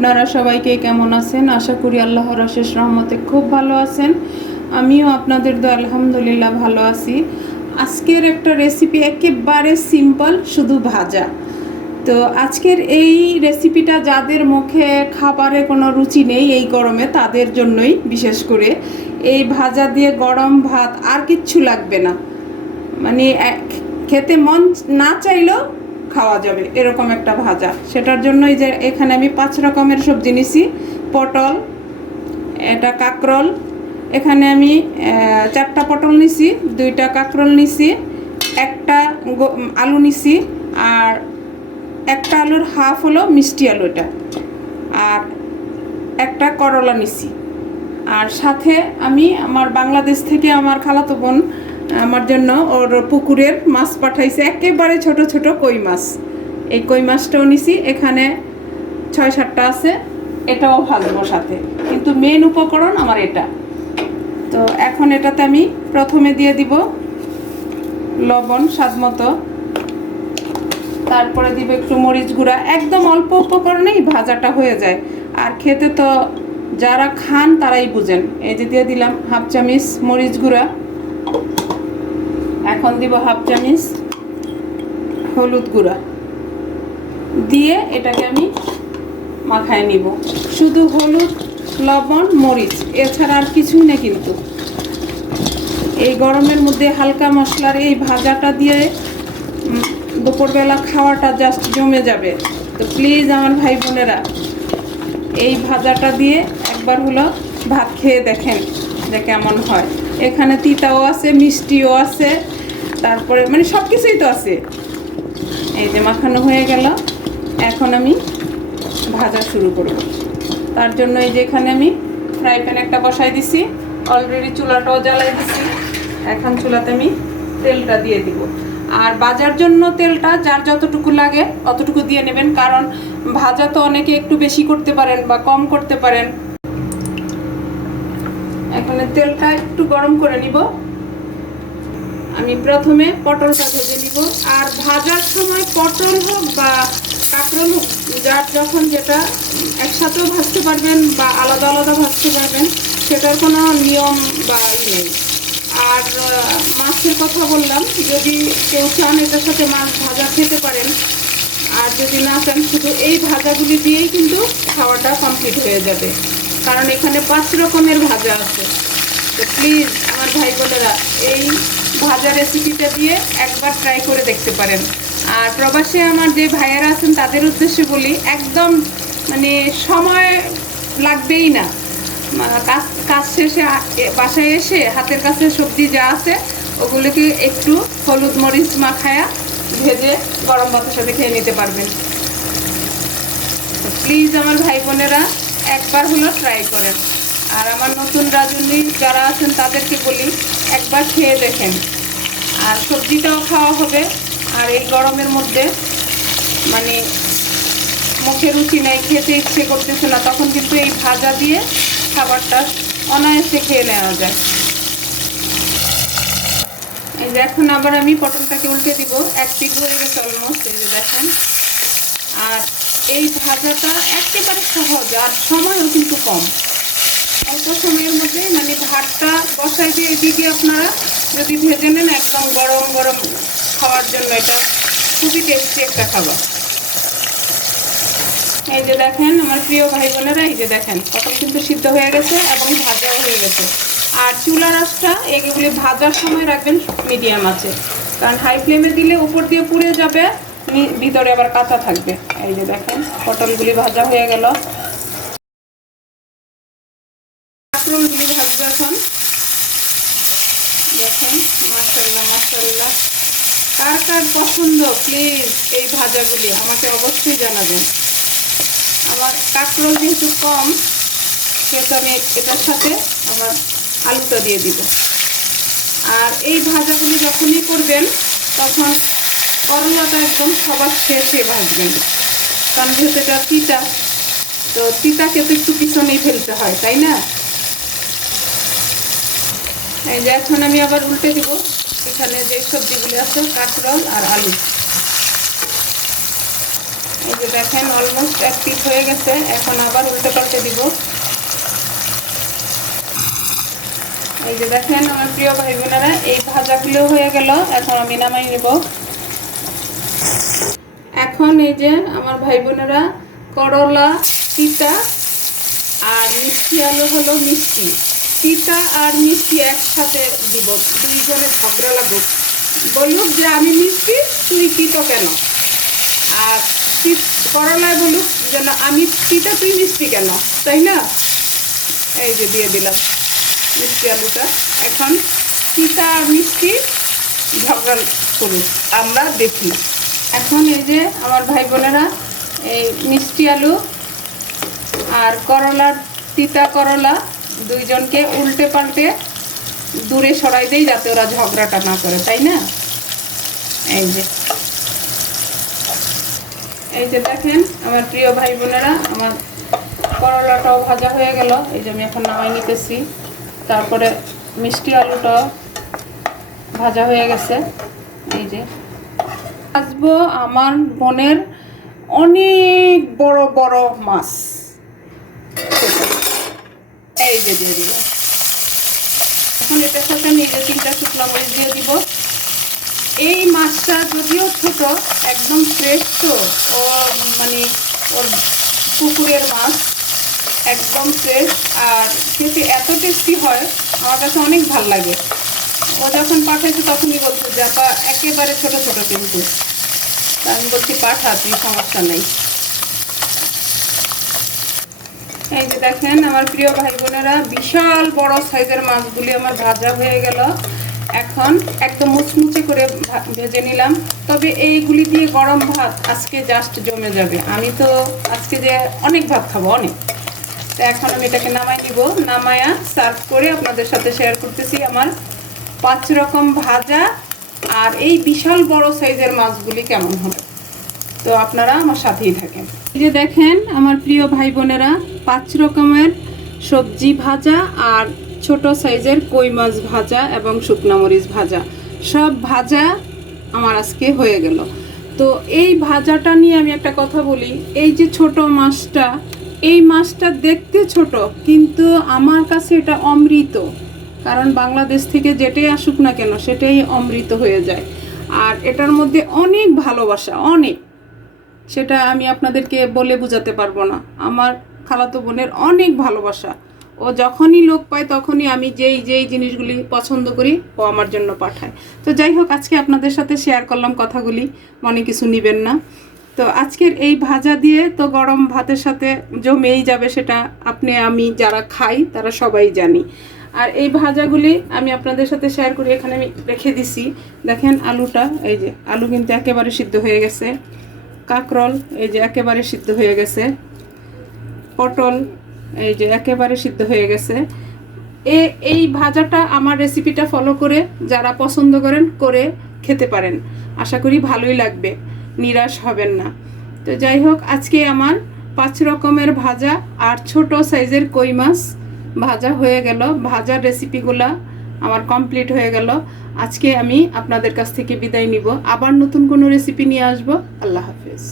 আপনারা সবাইকে কেমন আছেন? আশা করি আল্লাহর অশেষ রহমতে খুব ভালো আছেন। আমিও আপনাদের দোয়া আলহামদুলিল্লাহ ভালো আছি। আজকের একটা রেসিপি একেবারে সিম্পল, শুধু ভাজা। তো আজকের এই রেসিপিটা যাদের মুখে খাবারে কোনো রুচি নেই এই গরমে, তাদের জন্যই বিশেষ করে। এই ভাজা দিয়ে গরম ভাত আর কিচ্ছু লাগবে না, মানে খেতে মন না চাইলেও খাওয়া যাবে এরকম একটা ভাজা। সেটার জন্যই যে এখানে আমি 5 রকমের সবজি নিছি। পটল, এটা কাঁকরোল, এখানে আমি 4টা পটল নিছি, 2টা কাঁকরোল নিছি, একটা আলু নিছি, আর একটা আলুর হাফ হলো মিষ্টি আলু এটা, আর একটা করলা নিছি। আর সাথে আমি আমার বাংলাদেশ থেকে আমার খালাতো বোন আমার জন্য ওর পুকুরের মাছ পাঠাইছে, একেবারে ছোট ছোট কই মাছ। এই কই মাছটাও নিছি, এখানে 6-7টা আছে, এটাও ভাজবো সাথে। কিন্তু মেন উপকরণ আমার এটা। তো এখন এটাতে আমি প্রথমে দিয়ে দিব লবণ স্বাদ মতো, তারপরে দিব একটু মরিচ গুঁড়া। একদম অল্প উপকরণেই ভাজাটা হয়ে যায়, আর খেতে তো যারা খান তারাই বুঝেন। এই যে দিয়ে দিলাম হাফ চামচ মরিচ গুঁড়া, এখন দিব হাফ চামচ হলুদ গুঁড়া, দিয়ে এটাকে আমি মাখায় নিব। শুধু হলুদ, লবণ, মরিচ, এছাড়া আর কিছুই না। কিন্তু এই গরমের মধ্যে হালকা মশলার এই ভাজাটা দিয়ে দুপুরবেলা খাওয়াটা জাস্ট জমে যাবে। তো প্লিজ আমার ভাই বোনেরা, এই ভাজাটা দিয়ে একবার হলো ভাত খেয়ে দেখেন যে কেমন হয়। এখানে তিতাও আছে, মিষ্টিও আছে, তারপরে মানে সব কিছুই তো আছে। এই যে মাখানো হয়ে গেল, এখন আমি ভাজা শুরু করব। তার জন্য এই যে এখানে আমি ফ্রাই প্যান একটা বসাই দিছি, অলরেডি চুলাটাও জ্বালাই দিছি। এখন চুলাতে আমি তেলটা দিয়ে দিব। আর ভাজার জন্য তেলটা যার যতটুকু লাগে অতটুকু দিয়ে নেবেন, কারণ ভাজা তো অনেকে একটু বেশি করতে পারেন বা কম করতে পারেন। এখানে তেলটা একটু গরম করে নিব। আমি প্রথমে পটলটা ভেজে নিব। আর ভাজার সময় পটল হোক বা কাঁকরোল হোক, যার যখন যেটা একসাথেও ভাজতে পারবেন বা আলাদা আলাদা ভাজতে পারবেন, সেটার কোনো নিয়ম বা নেই। আর মাছের কথা বললাম, যদি কেউ চান এটার সাথে মাছ ভাজা খেতে পারেন, আর যদি না চান শুধু এই ভাজাগুলি দিয়েই কিন্তু খাওয়াটা কমপ্লিট হয়ে যাবে, কারণ এখানে 5 রকমের ভাজা আছে। তো প্লিজ আমার ভাই বোনেরা, এই ভাজা রেসিপিটা দিয়ে একবার ট্রাই করে দেখতে পারেন। আর প্রবাসে আমার যে ভাইয়েরা আছেন তাদের উদ্দেশ্যে বলি, একদম মানে সময় লাগবেই না। কাজ শেষে বাসায় এসে হাতের কাছে সবজি যা আছে ওগুলোকে একটু হলুদ মরিচ মাখায়া ভেজে গরম ভাতের সাথে খেয়ে নিতে পারবেন। প্লিজ আমার ভাই বোনেরা একবার হলো ট্রাই করেন। আর আমার নতুন রাঁধুনি যারা আছেন তাদেরকে বলি, একবার খেয়ে দেখেন। আর সবজিটাও খাওয়া হবে। আর এই গরমের মধ্যে মানে মুখে রুচি নেই, খেতে ইচ্ছে করতেছে না, তখন কিন্তু এই ভাজা দিয়ে খাবারটা অনায়াসে খেয়ে নেওয়া যায়। এই যে এখন আবার আমি পটলটাকে উল্টে দিব। 1 পিঠ হয়ে গেছে অলমোস্ট, এই যে দেখেন। আর এই ভাজাটা একেবারে সহজ, আর সময়ও কিন্তু কম। অল্প সময়ের মধ্যে মানে ভাতটা বসাই দিয়ে এদিকে আপনারা যদি ভেজে নেন, একদম গরম গরম খাওয়ার জন্য এটা খুবই টেস্টি একটা খাবার। এই যে দেখেন আমার প্রিয় ভাই বোনেরা, এই যে দেখেন পটল কিন্তু সিদ্ধ হয়ে গেছে এবং ভাজাও হয়ে গেছে। আর চুলার আঁচটা এগুলি ভাজার সময় রাখবেন মিডিয়াম আছে, কারণ হাই ফ্লেমে দিলে উপর দিয়ে পুড়ে যাবে, ভিতরে আবার কাঁচা থাকবে। এই যে দেখেন পটলগুলি ভাজা হয়ে গেল। কাঁকরোলগুলি ভাজবো এখন। দেখেন মাশাআল্লাহ মাশাআল্লাহ, কার কার পছন্দ প্লিজ এই ভাজাগুলি আমাকে অবশ্যই জানাবেন। আমার কাঁকরোল যেহেতু কম, সেহেতু আমি এটার সাথে আমার আলুটা দিয়ে দিব। আর এই ভাজাগুলি যখনই করবেন তখন করলাটা একদম সবার শেষে ভাজবেন, কারণ যেহেতু এটা তিতা, তো তিতাকে তো একটু পিছনেই ফেলতে হয়, তাই না? এই যে এখন আমি আবার উল্টে দিব। এখানে যে সবজিগুলি আছে কাঁকরোল আর আলু, এই যে দেখেন অলমোস্ট এক পিস হয়ে গেছে, এখন আবার উল্টে পাল্টে দিব। এই যে দেখেন আমার প্রিয় ভাই বোনেরা, এই ভাজাগুলো হয়ে গেল, এখন আমি নামাই নেব। এখন এই যে আমার ভাই বোনেরা করলা তিতা আর মিষ্টি আলু হলো মিষ্টি, তিতা আর মিষ্টি একসাথে দিব, দুইজনে ঝগড়া লাগুক, বলুক যে আমি মিষ্টি তুই তিতো কেন, আর করলায় বলুক যে না আমি তিতা তুই মিষ্টি কেন, তাই না? এই যে দিয়ে দিলাম মিষ্টি আলুটা। এখন তিতা আর মিষ্টি ঝগড়া করুক, আমরা দেখি। এখন এই যে আমার ভাই বোনেরা এই মিষ্টি আলু আর করলার তিতা করলা দুইজনকে উল্টে পাল্টে দূরে সরাই দেই, যাতে ওরা ঝগড়াটা না করে, তাই না? এই যে দেখেন আমার প্রিয় ভাই বোনেরা, আমার করলাটাও ভাজা হয়ে গেল, এই যে আমি এখন নামাই নিতেছি। তারপরে মিষ্টি আলুটাও ভাজা হয়ে গেছে। এই যে ভাজবো আমার বোনের অনেক বড় বড় মাছ, এই যে দিয়ে দিব। এখন এটার সাথে নিজে 3টা শুকনো মরিচ দিয়ে দিব। এই মাছটা যদিও ছোট, একদম ফ্রেশ, তো ও মানে ওর পুকুরের মাছ, একদম ফ্রেশ, আর খেতে এত টেস্টি হয়, আমার কাছে অনেক ভাল লাগে। ও যখন পাঠাইছে তখনই বলছে যে আপা একেবারে ছোট ছোট, কিন্তু আমি বলছি পাঠা তুই, সমস্যা নেই। এই যে দেখেন আমার প্রিয় ভাই বোনেরা, বিশাল বড় সাইজের মাছগুলি আমার ভাজা হয়ে গেল। এখন একদম মুচমুচে করে ভেজে নিলাম। তবে এইগুলি দিয়ে গরম ভাত আজকে জাস্ট জমে যাবে। আমি তো আজকে যে অনেক ভাত খাবো, অনেক। তো এখন আমি এটাকে নামাই দিব, নামায়া সার্ভ করে আপনাদের সাথে শেয়ার করতেছি আমার 5 রকম ভাজা আর এই বিশাল বড় সাইজের মাছগুলি কেমন হবে। তো আপনারা আমার সাথেই থাকেন। এই যে দেখেন আমার প্রিয় ভাই বোনেরা, 5 রকমের সবজি ভাজা আর ছোট সাইজের কই মাছ ভাজা এবং শুকনো মরিচ ভাজা, সব ভাজা আমার আজকে হয়ে গেল। তো এই ভাজাটা নিয়ে আমি একটা কথা বলি, এই যে ছোট মাছটা, এই মাছটা দেখতে ছোট, কিন্তু আমার কাছে এটা অমৃত। কারণ বাংলাদেশ থেকে যেটাই আসুক না কেন সেটাই অমৃত হয়ে যায়। আর এটার মধ্যে অনেক ভালোবাসা, অনেক, সেটা আমি আপনাদেরকে বলে বোঝাতে পারবো না। আমার খালাতো বোনের অনেক ভালোবাসা। ও যখনই লোক পায় তখনই আমি যেই জিনিসগুলি পছন্দ করি ও আমার জন্য পাঠায়। তো যাই হোক, আজকে আপনাদের সাথে শেয়ার করলাম কথাগুলি, মনে কিছু নেবেন না। তো আজকের এই ভাজা দিয়ে তো গরম ভাতের সাথে জমেই যাবে, সেটা আপনি আমি যারা খাই তারা সবাই জানি। আর এই ভাজাগুলি আমি আপনাদের সাথে শেয়ার করি, এখানে আমি রেখে দিছি। দেখেন আলুটা, এই যে আলু কিন্তু একেবারে সিদ্ধ হয়ে গেছে। কাঁকরোল এই যে একেবারে সিদ্ধ হয়ে গেছে। পটল এই যে একেবারে সিদ্ধ হয়ে গেছে। এই ভাজাটা আমার রেসিপিটা ফলো করে যারা পছন্দ করেন করে খেতে পারেন, আশা করি ভালোই লাগবে, নিরাশ হবেন না। তো যাই হোক, আজকে আমার 5 রকমের ভাজা আর ছোট সাইজের কই মাছ ভাজা হয়ে গেল। ভাজার রেসিপিগুলা আমার কমপ্লিট হয়ে গেল। আজকে আমি আপনাদের কাছ থেকে বিদায় নিব, আবার নতুন কোনো রেসিপি নিয়ে আসবো। আল্লাহ হাফেজ।